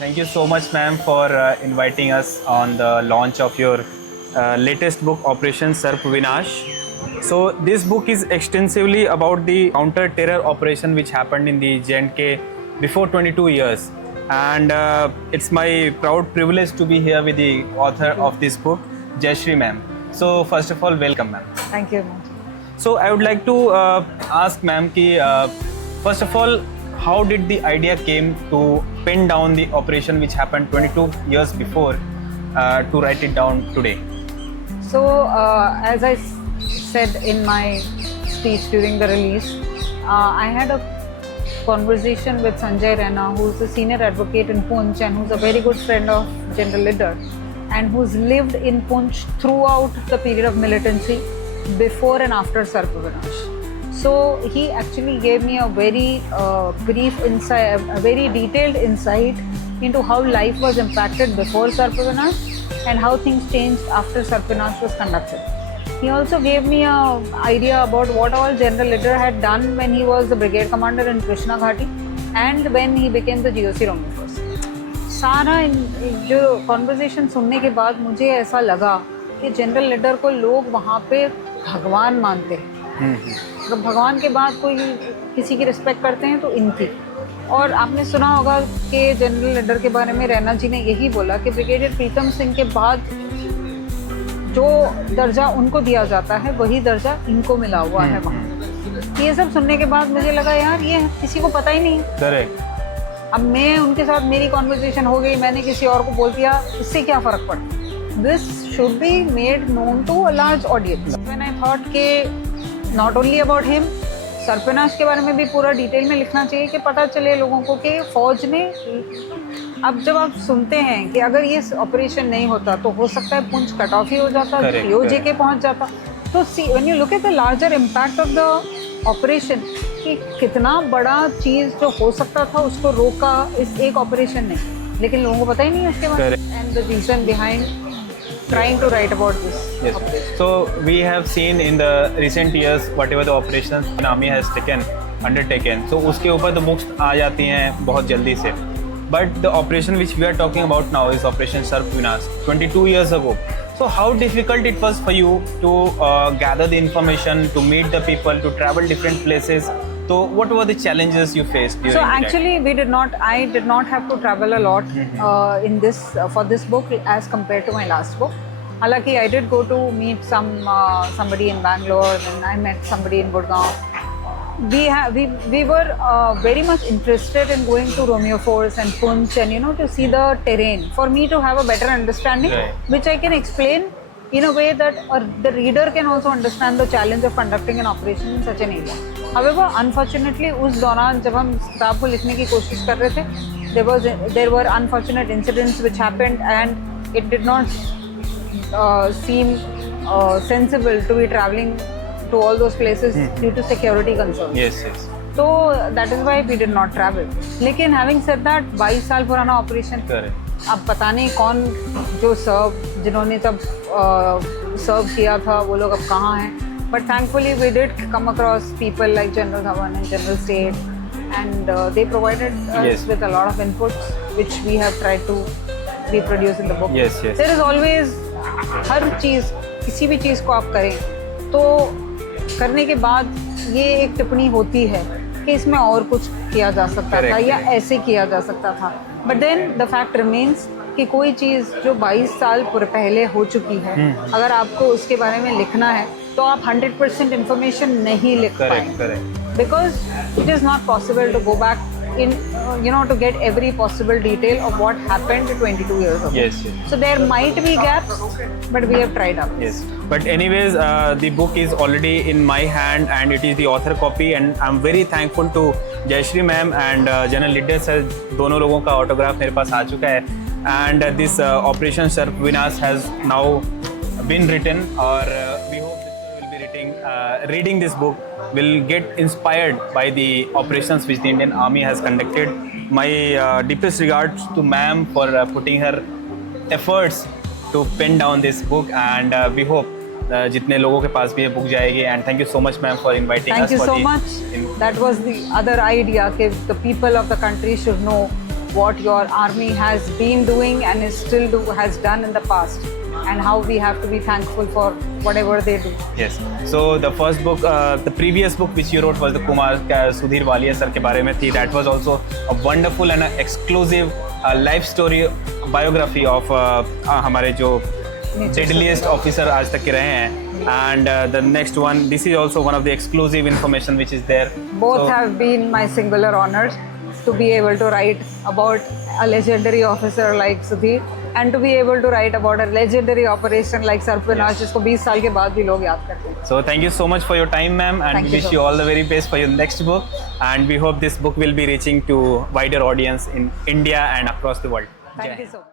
Thank you so much, ma'am, for inviting us on the launch of your latest book, Operation Sarp Vinash. So, this book is extensively about the counter-terror operation which happened in the J&K before 22 years. And it's my proud privilege to be here with the author of this book, Jayashree ma'am. So, first of all, welcome, ma'am. Thank you, ma'am. So, I would like to ask ma'am ki, first of all, how did the idea came to pin down the operation which happened 22 years before to write it down today? So, as I said in my speech during the release, I had a conversation with Sanjay Raina, who's a senior advocate in Poonch and who's a very good friend of General Liddar and who's lived in Poonch throughout the period of militancy before and after Sarp Vinash. So he actually gave me a very brief insight, a very detailed insight into how life was impacted before Sarp Vinash and how things changed after Sarp Vinash was conducted. He also gave me an idea about what all General Liddar had done when he was the brigade commander in Krishna Ghati and when he became the GOC Romeo First. सारा जो conversation सुनने के बाद मुझे ऐसा लगा कि general leader को लोग वहाँ पे भगवान मानते हैं। जब भगवान के बाद कोई किसी की रिस्पेक्ट करते हैं तो इनकी। और आपने सुना होगा कि जनरल लिडर के बारे में रैना जी ने यही बोला कि ब्रिगेडियर प्रीतम सिंह के बाद जो दर्जा उनको दिया जाता है वही दर्जा इनको मिला हुआ है वहाँ। ये सब सुनने के बाद मुझे लगा यार ये किसी को पता ही नहीं। करेक्ट। अब मैं उनके साथ मेरी कॉन्वर्सेशन हो गई, मैंने किसी और को बोल दिया, इससे क्या फ़र्क पड़ता? This should be made known to a large audience. When I thought के नॉट ओनली अबाउट हिम, सर्प विनाश के बारे में भी पूरा डिटेल में लिखना चाहिए कि पता चले लोगों को कि फ़ौज ने, अब जब आप सुनते हैं कि अगर ये ऑपरेशन नहीं होता तो हो सकता है पुंछ कट ऑफ ही हो जाता, POJ पहुँच जाता। तो see when you look at the larger impact of the operation कि कितना बड़ा चीज़ जो हो सकता था उसको रोका इस एक ऑपरेशन ने, लेकिन लोगों को पता ही नहीं उसके बारे में। And the reason behind trying to write about this. Yes. So we have seen in the recent years whatever the operations the army has undertaken. So उसके ऊपर तो books आ जाती हैं बहुत जल्दी से. But the operation which we are talking about now is Operation Sarp Vinash, 22 years ago. So how difficult it was for you to gather the information, to meet the people, to travel different places. So what were the challenges you faced during So that? actually I did not have to travel a lot in this for this book as compared to my last book. Halaki I did go to meet somebody in Bangalore, and I met somebody in Gurgaon. We were very much interested in going to Romeo Force and Poonch and to see the terrain for me to have a better understanding, which I can explain in a way that the reader can also understand the challenge of conducting an operation in such an area. However, unfortunately, उस दौरान जब हम किताब को लिखने की कोशिश कर रहे थे, there were unfortunate incidents which happened, and it did not seem sensible to be traveling to all those places due to security concerns. Yes, yes. So that is why we did not travel. लेकिन having said that, 22 साल पुराना operation, अब पता नहीं कौन जो जिन्होंने तब सर्व किया था वो लोग अब कहाँ हैं. But thankfully we did come across people like General Dhawan and General State, and they provided us with a lot of inputs which we have tried to reproduce in the book. Yes, yes. There is always हर चीज़, किसी भी चीज़ को आप करें तो करने के बाद ये एक टिप्पणी होती है कि इसमें और कुछ किया जा सकता था या ऐसे किया जा सकता था. But then the fact remains कि कोई चीज़ जो 22 साल पहले हो चुकी है, अगर आपको उसके बारे में लिखना है तो आप 100% इंफॉर्मेशन नहीं लिख पाएंगे, because it is not possible to go back in to get every possible detail of what happened 22 years ago. Yes, yes. So there might be gaps, but we have tried out. Yes. But anyways, the book is already in my hand and it is the author copy, and I'm very thankful to Jayashree ma'am and General Liddar sir. दोनों लोगों का autograph मेरे पास आ चुका है. And this Operation Sarp Vinash has now been written, or we hope that you will be reading this book will get inspired by the operations which the Indian Army has conducted. My deepest regards to ma'am for putting her efforts to pen down this book, and we hope जितने लोगों के पास भी ये book जाएगी. And thank you so much ma'am for inviting us. Thank you so much. That was the other idea कि the people of the country should know what your army has been doing and is has done in the past, and how we have to be thankful for whatever they do. Yes. So the first book, the previous book which you wrote was the Kumar Sudhir Walia sir के बारे में थी. That was also a wonderful and a exclusive life story biography of हमारे जो deadliest officer आज तक के रहे हैं. And the next one, this is also one of the exclusive information which is there. Both So- have been my singular honors to be able to write about a legendary officer like Sudhir and to be able to write about a legendary operation like Sarpanach, जिसको 20 साल के बाद भी लोग याद करते हैं. So thank you so much for your time, ma'am, and Thank you wish so you all the very best for your next book. And we hope this book will be reaching to wider audience in India and across the world. Thank you so much.